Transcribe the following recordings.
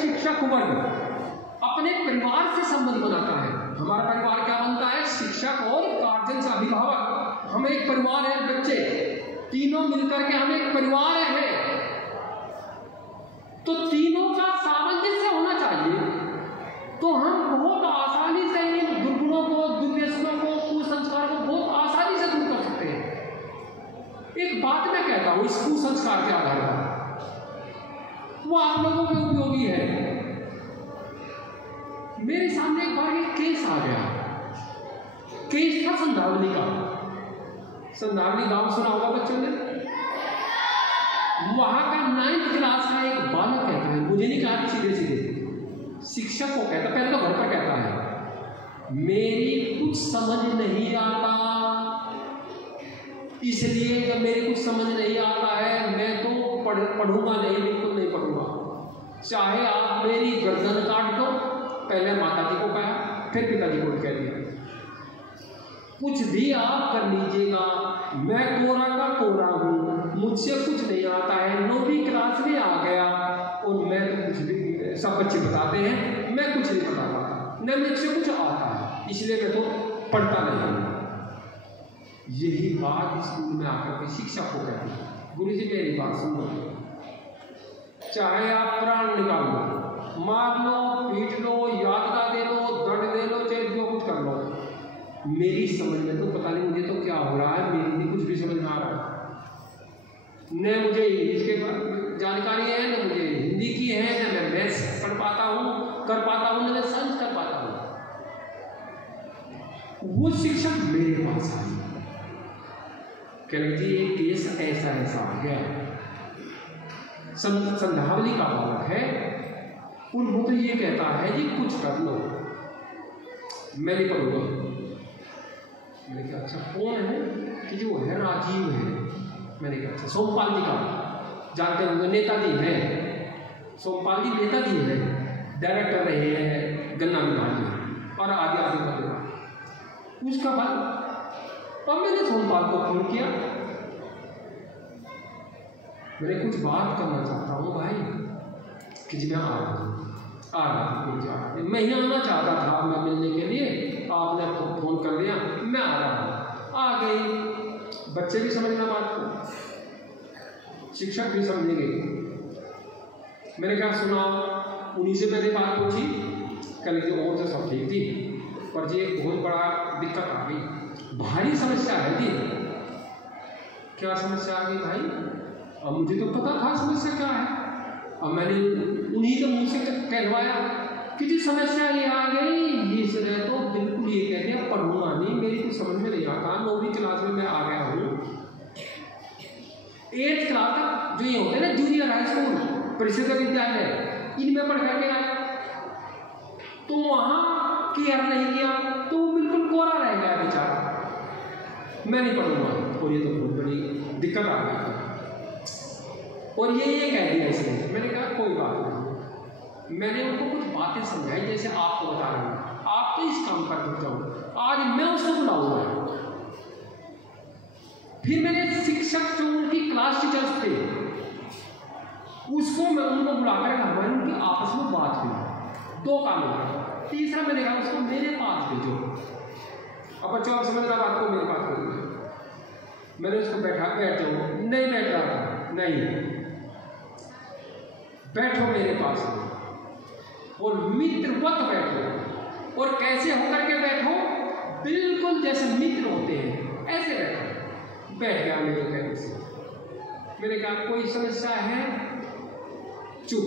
शिक्षक वर्ग अपने परिवार से संबंध बनाता है। हमारा परिवार क्या बनता है? शिक्षक और गार्जियन से अभिभावक। हम एक परिवार है, बच्चे तीनों मिलकर के हम एक परिवार है। तो तीनों का सामंजस्य होना चाहिए, तो हम बहुत आसानी से इन दुर्गुणों को, दुर्व्यसनों को, कुसंस्कार को बहुत आसानी से दूर कर सकते हैं। एक बात मैं कहता हूं इस कुसंस्कार के आधार पर, वो आप लोगों के उपयोगी है। मेरे सामने एक बार एक केस आ गया। केस था संधावली का। संधावली गांव सुना होगा बच्चों ने। वहां का 9th क्लास का एक बालक कहता है, मुझे नहीं कहा सीधे सीधे, शिक्षक को कहता, पहले तो घर पर कहता है मेरी कुछ समझ नहीं आता, इसलिए जब मेरी कुछ समझ नहीं आता है मैं तो पढ़ूंगा नहीं, बिल्कुल नहीं पढ़ूंगा। चाहे आप मेरी गर्दन काट दो। पहले माता जी को कहा, फिर पिताजी को कह दिया, कुछ भी आप कर लीजिएगा, मैं कोरा का कोरा हूँ, मुझसे कुछ नहीं आता है। 9वीं क्लास में आ गया और मैं तो कुछ भी, सब बच्चे बताते हैं मैं कुछ नहीं पता पाता, न मुझसे कुछ आता है, इसलिए मैं तो पढ़ता नहीं हूँ। यही बात स्कूल में आकर के शिक्षक को कहती है, गुरु जी मेरी बात सुनो, चाहे आप प्राण निकाल लो, मार लो, पीट लो, यातना दे लो, दंड दे लो, चाहे जो कुछ कर लो, मेरी समझ में तो पता नहीं मुझे तो क्या हो रहा है, मेरी नहीं कुछ भी समझ में आ रहा है। न मुझे इंग्लिश के जानकारी है, न मुझे हिंदी की है, न मैं मैथ्स कर पाता हूँ, न मैं साइंस कर पाता हूँ। वो शिक्षक मेरे पास आए, कह रहे जी एक केस ऐसा आ गया, संधावली का बालक है और वो तो ये कहता है जी कुछ कर लो, मैं नहीं पढ़ूंगा। मैंने कहा अच्छा कौन है? कि जो है राजीव है। मैंने कहा अच्छा सोमपाल जी का जानते होंगे, नेताजी है सोमपाल जी, नेताजी है, डायरेक्टर रहे हैं गन्ना विभाग में और आगे पद। उसका बाद अब मैंने सोमपाल को फोन किया, मैंने कुछ बात करना चाहता हूँ भाई, कि जी मैं आ रहा हूँ। मैं ही आना चाहता था मैं मिलने के लिए, आपने फोन कर दिया, मैं आ रहा हूँ। आ गई, बच्चे भी समझना बात को, शिक्षक भी समझेंगे। मैंने कहा सुना, उन्हीं से मैंने बात पूछी, कल की और तो सब ठीक थी, पर जी एक बहुत बड़ा दिक्कत आ गई, भारी समस्या है जी। क्या समस्या आ गई भाई? अब मुझे तो पता था समस्या क्या है, अब मैंने उन्हीं के मुंह से कहलवाया कि जी समस्या ये आ गई, ये से तो बिल्कुल ये कहते हैं पढ़ूंगा नहीं, मेरी कुछ समझ में नहीं आता। 9वीं क्लास में मैं आ गया हूँ, 8th क्लास तक जो ये होते हैं ना जूनियर हाई स्कूल, परिषद विद्यालय, इनमें पढ़ करके आया, तो वहाँ केयर नहीं किया तो वो बिल्कुल कोरा रह गया बेचारा, मैं नहीं पढ़ूंगा। और ये तो बहुत बड़ी दिक्कत आ गई और ये कह दिया इसने। मैंने कहा कोई बात नहीं, मैंने उनको कुछ बातें समझाई जैसे आपको बता रहा हूँ, आप तो इस काम पर रुक जाओ, आज मैं उसको बुलाऊंगा। फिर मैंने शिक्षक जो उनकी क्लास टीचर्स थे उसको मैं उनको बुलाकर हमारी उनकी आपस में बात हुई, 2 काम हो। तीसरा मैंने कहा उसको मेरे पास भेजो। अब बच्चों आप समझ रहा बात को, मेरे पास भेजो। मैंने उसको बैठ जाओ, नहीं बैठ रहा था, नहीं बैठो मेरे पास और मित्रवत बैठो, और कैसे होकर के बैठो, बिल्कुल जैसे मित्र होते हैं ऐसे बैठो। बैठ गया मेरे कहने से। मैंने कहा कोई समस्या है? चुप।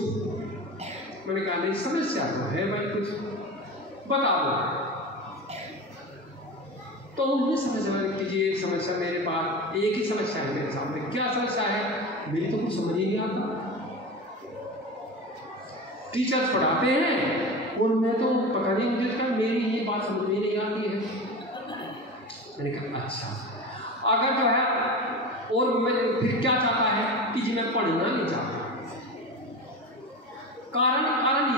मैंने कहा नहीं समस्या तो है भाई, कुछ बताओ। तो उन्होंने समस्या कीजिए, समस्या मेरे पास एक ही समस्या है मेरे सामने। क्या समस्या है? मेरी तो कुछ समझ ही नहीं आता, टीचर्स पढ़ाते हैं उनमें तो पता नहीं मुझे क्या, मेरी ये बात समझ में नहीं आती है। मैंने कहा अच्छा, अगर जो है और मैं फिर क्या चाहता है कि जी मैं पढ़ना नहीं चाहता, कारण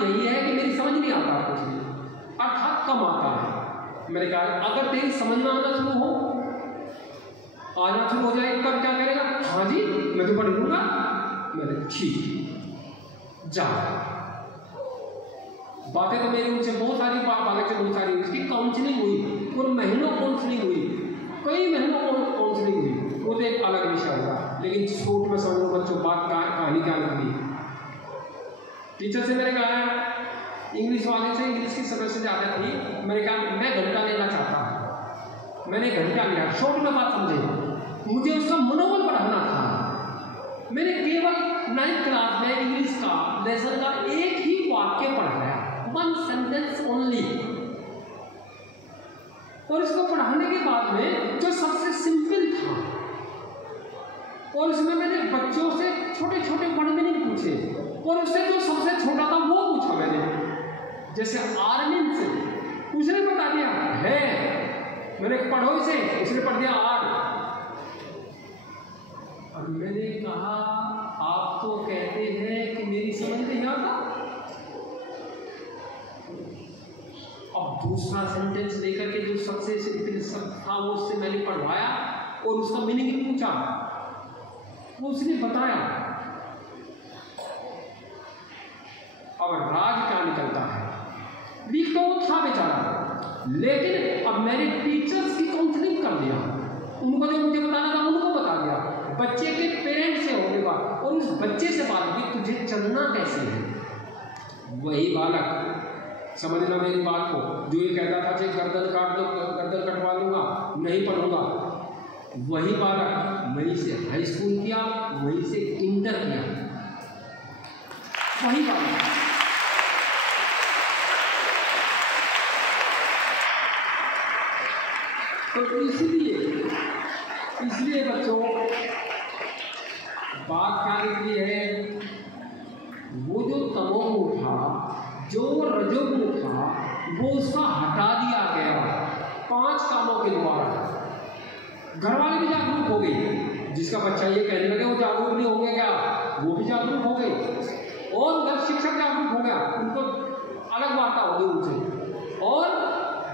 यही है कि मेरी समझ नहीं आता कुछ भी, अर्थात कम आता है। मैंने कहा अगर तेरी समझ में आना शुरू हो जाए तब क्या करेगा? हाँ जी मैं तो पढ़ लूंगा। मैंने ठीक जा। बातें तो मेरी उनसे बहुत सारी, बालक से बहुत सारी, उसकी काउंसलिंग हुई और महीनों काउंसलिंग हुई, कई महीनों काउंसलिंग हुई, वो तो एक अलग विषय होगा। लेकिन शॉर्ट में समझ लो बच्चों, बात कहानी क्या निकली। टीचर से मैंने कहा, इंग्लिश वाले से इंग्लिश की समस्या ज़्यादा थी, मैंने कहा मैं घंटा लेना चाहता हूँ। मैंने घंटा लिया, शॉर्ट में बात समझे, मुझे उसका मनोबल बढ़ाना था। मैंने केवल 9th क्लास में इंग्लिश का लेसन का एक ही वाक्य पढ़ाया, 1 सेंटेंस ओनली। और इसको पढ़ाने के बाद में जो सबसे सिंपल था, और उसमें मैंने बच्चों से छोटे छोटे वर्ड मीनिंग पूछे, और उससे जो सबसे छोटा था वो पूछा मैंने, जैसे आर्मिन से, उसने बता दिया है, मैंने पढ़ो इसे, उसने पढ़ दिया आर। और मैंने कहा आप तो कहते हैं कि मेरी समझ नहीं आता। अब दूसरा सेंटेंस लेकर के जो सबसे सिंपल था वो उससे मैंने पढ़वाया और उसका मीनिंग पूछा, वो उसने बताया। अब राज क्या निकलता है, वीक तो वो था बेचारा, लेकिन अब मैंने टीचर्स की काउंसलिंग कर दिया, उनको जो मुझे बताना था उनको बता दिया, बच्चे के पेरेंट्स से होने बात, और उस बच्चे से बात की तुझे चलना कैसे है। वही बालक, समझना मेरी बात को, जो ये कहता था कि गर्दन काट दो, गर्दन कटवा दूंगा, नहीं पढ़ूंगा, वही बालक वहीं से हाई स्कूल किया, वहीं से इंटर किया, वही बालक। तो इसलिए बच्चों बात क्या निकली है, वो जो तमोगुण था, जो रजोगुण था, वो उसका हटा दिया गया 5 कामों के द्वारा। घर वाले भी जागरूक हो गए, जिसका बच्चा ये कहने लगे वो जागरूक नहीं हो गया क्या, वो भी जागरूक हो गए, और उधर शिक्षक जागरूक हो गया, उनको अलग वार्ता होगी उनसे, और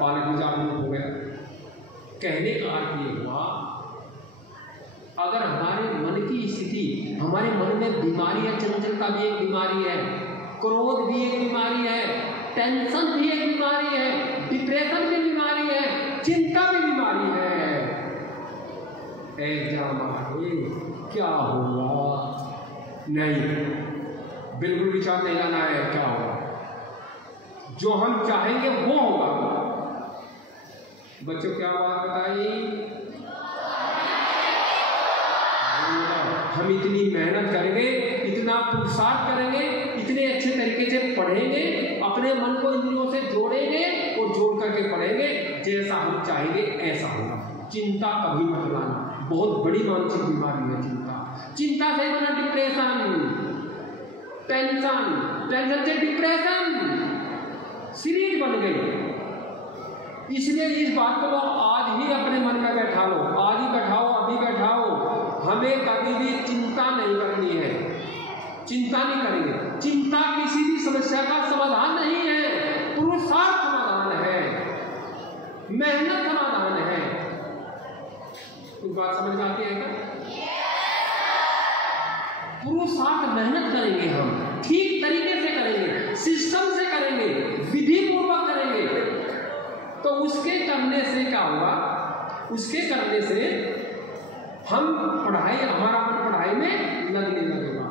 बालक भी जागरूक हो गया। कहने का अर्थ ये हुआ, अगर हमारे मन की स्थिति, हमारे मन में बीमारी है, चंचलता भी एक बीमारी है, क्रोध भी एक बीमारी है, टेंशन भी एक बीमारी है, डिप्रेशन भी बीमारी है, चिंता भी बीमारी है। एग्जाम आए क्या हुआ, नहीं, बिल्कुल विचार नहीं लाना है क्या होगा, जो हम चाहेंगे वो होगा। बच्चों क्या बात बताई, हम इतनी मेहनत करेंगे, इतना पुरुषार्थ करेंगे, इतने अच्छे तरीके से पढ़ेंगे, अपने मन को इंद्रियों से जोड़ेंगे और जोड़ करके पढ़ेंगे, जैसा हम चाहेंगे ऐसा होगा। चिंता कभी मत लाना, बहुत बड़ी मानसिक बीमारी है चिंता। चिंता से बना डिप्रेशन, टेंशन से डिप्रेशन सीरीज बन गई। इसलिए इस बात को आज ही अपने मन में बैठा लो, आज ही बैठाओ, अभी बैठाओ, हमें कभी भी चिंता नहीं करनी है, चिंता नहीं करेंगे। चिंता किसी भी समस्या का समाधान नहीं है, पुरुषार्थ समाधान है, मेहनत समाधान है। कुछ बात समझ में आती है क्या? पुरुषार्थ मेहनत करेंगे, हम ठीक तरीके से करेंगे, सिस्टम से करेंगे, विधि पूर्वक करेंगे, तो उसके करने से क्या होगा, उसके करने से हम पढ़ाई, हमारा मन पढ़ाई में लगने लगेगा।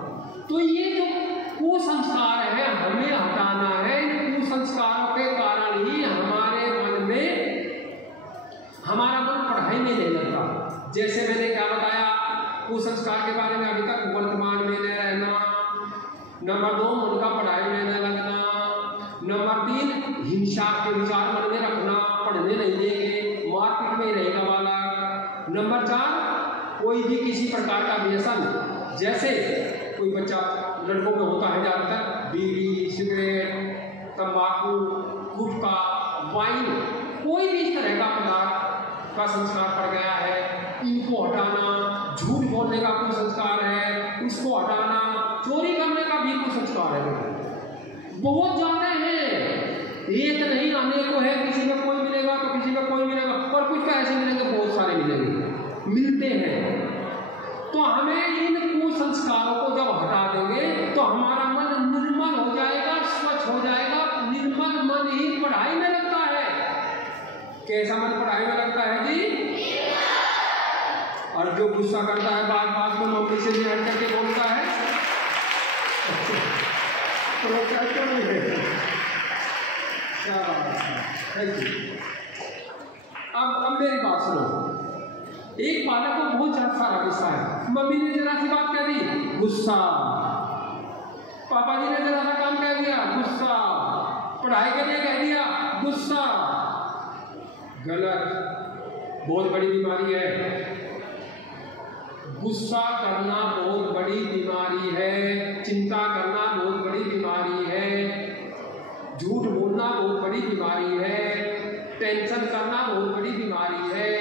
तो ये जो कुसंस्कार है हमें हटाना है। कुसंस्कारों के कारण ही हमारे मन में, हमारा मन पढ़ाई में नहीं लगता। जैसे मैंने क्या बताया कुसंस्कार के बारे में, अभी तक वर्तमान में न रहना, नंबर 2 मन का पढ़ाई में न लगना, नंबर 3 हिंसा के विचार मन में रखना, पढ़ने नहीं देंगे, मारपीट में रहेगा बालक। नंबर 4 कोई भी किसी प्रकार का व्यसन, जैसे कोई बच्चा, लड़कों में होता है ज़्यादातर, बीड़ी, सिगरेट, तंबाकू, गुटखा, वाइन, कोई भी इस तरह का पदार्थ का संस्कार पड़ गया है, इनको हटाना। झूठ बोलने का कुसंस्कार है, उसको हटाना। चोरी करने का भी कुसंस्कार है, बहुत ज़्यादा है, एक नहीं अनेकों है। किसी में कोई मिलेगा तो किसी में कोई मिलेगा, और कुछ तो ऐसे मिलेंगे, बहुत सारे मिलेंगे, मिलते हैं। तो हमें इन कुसंस्कारों को जब हटा देंगे तो हमारा मन निर्मल हो जाएगा, स्वच्छ हो जाएगा, निर्मल कैसा मन पढ़ाई में लगता है जी? और जो गुस्सा करता है बात बात में मम्मी से निहट करके बोलता है तो वो क्या कर रहे हैं? क्या थैंक यू। अब मेरी बात सुनो। एक बालक को बहुत सारा गुस्सा है, मम्मी ने जरा सी बात कह दी, गुस्सा। पापा जी ने जरा सा काम कह दिया, गुस्सा। पढ़ाई के लिए कह दिया, गुस्सा। गलत, बहुत बड़ी बीमारी है। गुस्सा करना बहुत बड़ी बीमारी है, चिंता करना बहुत बड़ी बीमारी है, झूठ बोलना बहुत बड़ी बीमारी है, टेंशन करना बहुत बड़ी बीमारी है,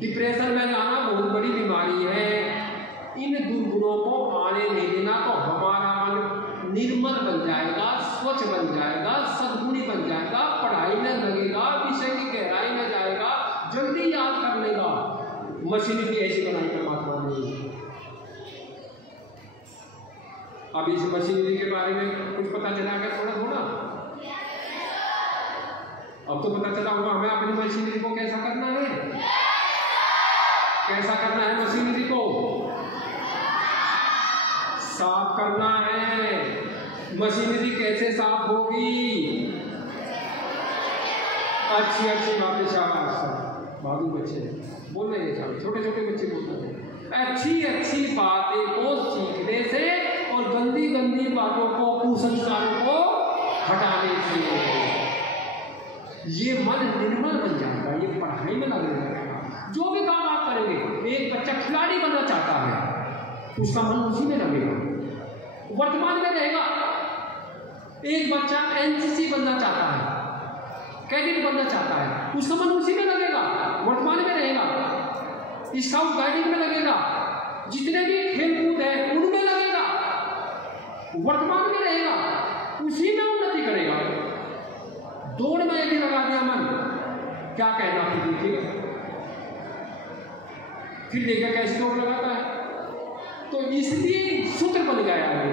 डिप्रेशन में जाना बहुत बड़ी बीमारी है। इन दुर्गुणों को आने नहीं देना तो हमारा मन निर्मल बन जाएगा, स्वच्छ बन जाएगा, सद्गुणी बन जाएगा, पढ़ाई में लगेगा, विषय की गहराई में जाएगा, जल्दी याद कर लेगा। मशीन भी ऐसी बनाई परमात्मा ने। अब इस मशीनरी के बारे में कुछ पता चला क्या? थोड़ा थोड़ा अब तो पता चला होगा हमें अपनी मशीनरी को कैसा करना है। कैसा करना है? मशीनरी को साफ करना है। मशीनरी कैसे साफ होगी? अच्छी अच्छी बातें, शाबाश, बाबू बच्चे बोल रहे हैं, छोटे छोटे बच्चे बोल रहे हैं। अच्छी अच्छी बातें को सीखने से और गंदी गंदी बातों को, कुसंस्कारों को हटाने से ये मन निर्मल बन जाएगा, ये पढ़ाई में लगने लगेगा। जो भी काम आप करेंगे, एक बच्चा खिलाड़ी बनना चाहता है, उसका मन उसी में लगेगा, वर्तमान में रहेगा। एक बच्चा एनसीसी बनना चाहता है, कैडेट बनना चाहता है, उसका मन उसी में लगेगा, वर्तमान में रहेगा। स्काउट गाइडिंग में लगेगा, जितने भी खेलकूद है उनमें लगेगा, वर्तमान में रहेगा, उसी में उन्नति करेगा। दौड़ में यदि लगा दिया मन, क्या कहना फिर देखिएगा, फिर देखिए कैसे दौड़ लगाता है। तो इसलिए सूत्र बन गया है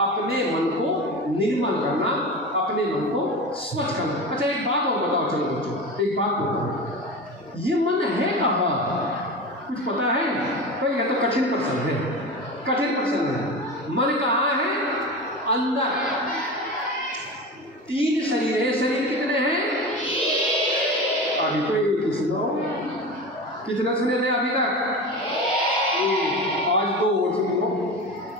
अपने मन को निर्मल करना, अपने मन को स्वच्छ करना। अच्छा एक बात और बताओ, चलो बच्चों एक बात बताओ, ये मन है कहाँ? कुछ पता है? तो यह तो कठिन प्रश्न है, कठिन प्रश्न है। मन कहाँ है? अंदर। 3 शरीर है। शरीर कितने हैं? अभी तो एक ही सुनो, कितना सुने थे अभी तक? आज 2 और सुनो,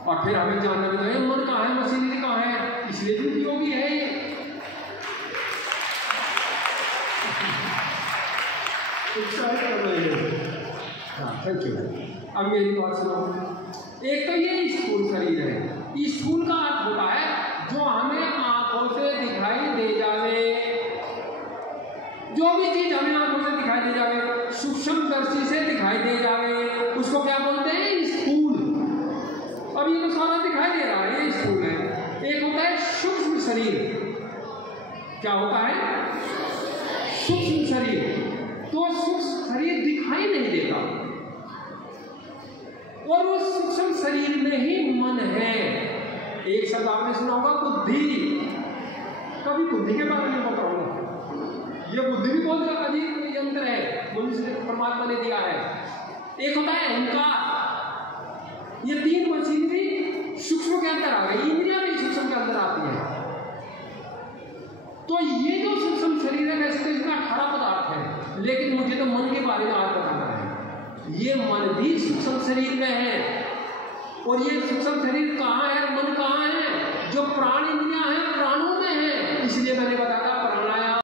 और फिर हमें जानना भी चाहिए मन कहाँ है, मशीनरी कहाँ है, इसलिए भी उपयोगी है ये। कर रहे हैं। हाँ थैंक यू। अब मेरी बात सुनो। एक तो ये स्थूल शरीर है। स्थूल का अर्थ होता है जो हमें आंखों से दिखाई दे जावे, जो भी चीज हमें आंखों से दिखाई दे जावे, सूक्ष्म दृष्टि से दिखाई दे जावे, उसको क्या बोलते हैं? स्थूल। अब ये तो सारा दिखाई दे रहा है, ये स्थूल है। एक होता है सूक्ष्म शरीर। क्या होता है? सूक्ष्म शरीर। तो सूक्ष्म शरीर दिखाई नहीं देता, और उस सूक्ष्म शरीर में ही मन है। एक शब्द आपने सुना होगा, बुद्धि। कभी बुद्धि के बारे में बताऊंगा। ये बुद्धि भी बहुत अजीब यंत्र है, मनुष्य परमात्मा ने दिया है। एक होता है अहंकार। ये 3 मशीनरी सूक्ष्म के अंदर आ गई, इंद्रियां भी सूक्ष्म के अंदर आती है। तो ये जो सूक्ष्म शरीर है, वैसे तो इसमें 18 पदार्थ है, लेकिन मुझे तो मन के बारे में आज बताना है। ये मन भी सूक्ष्म शरीर में है, और ये सूक्ष्म शरीर कहाँ है, मन कहाँ है? जो प्राण इंद्रियां हैं, प्राणों में है। इसलिए मैंने बताया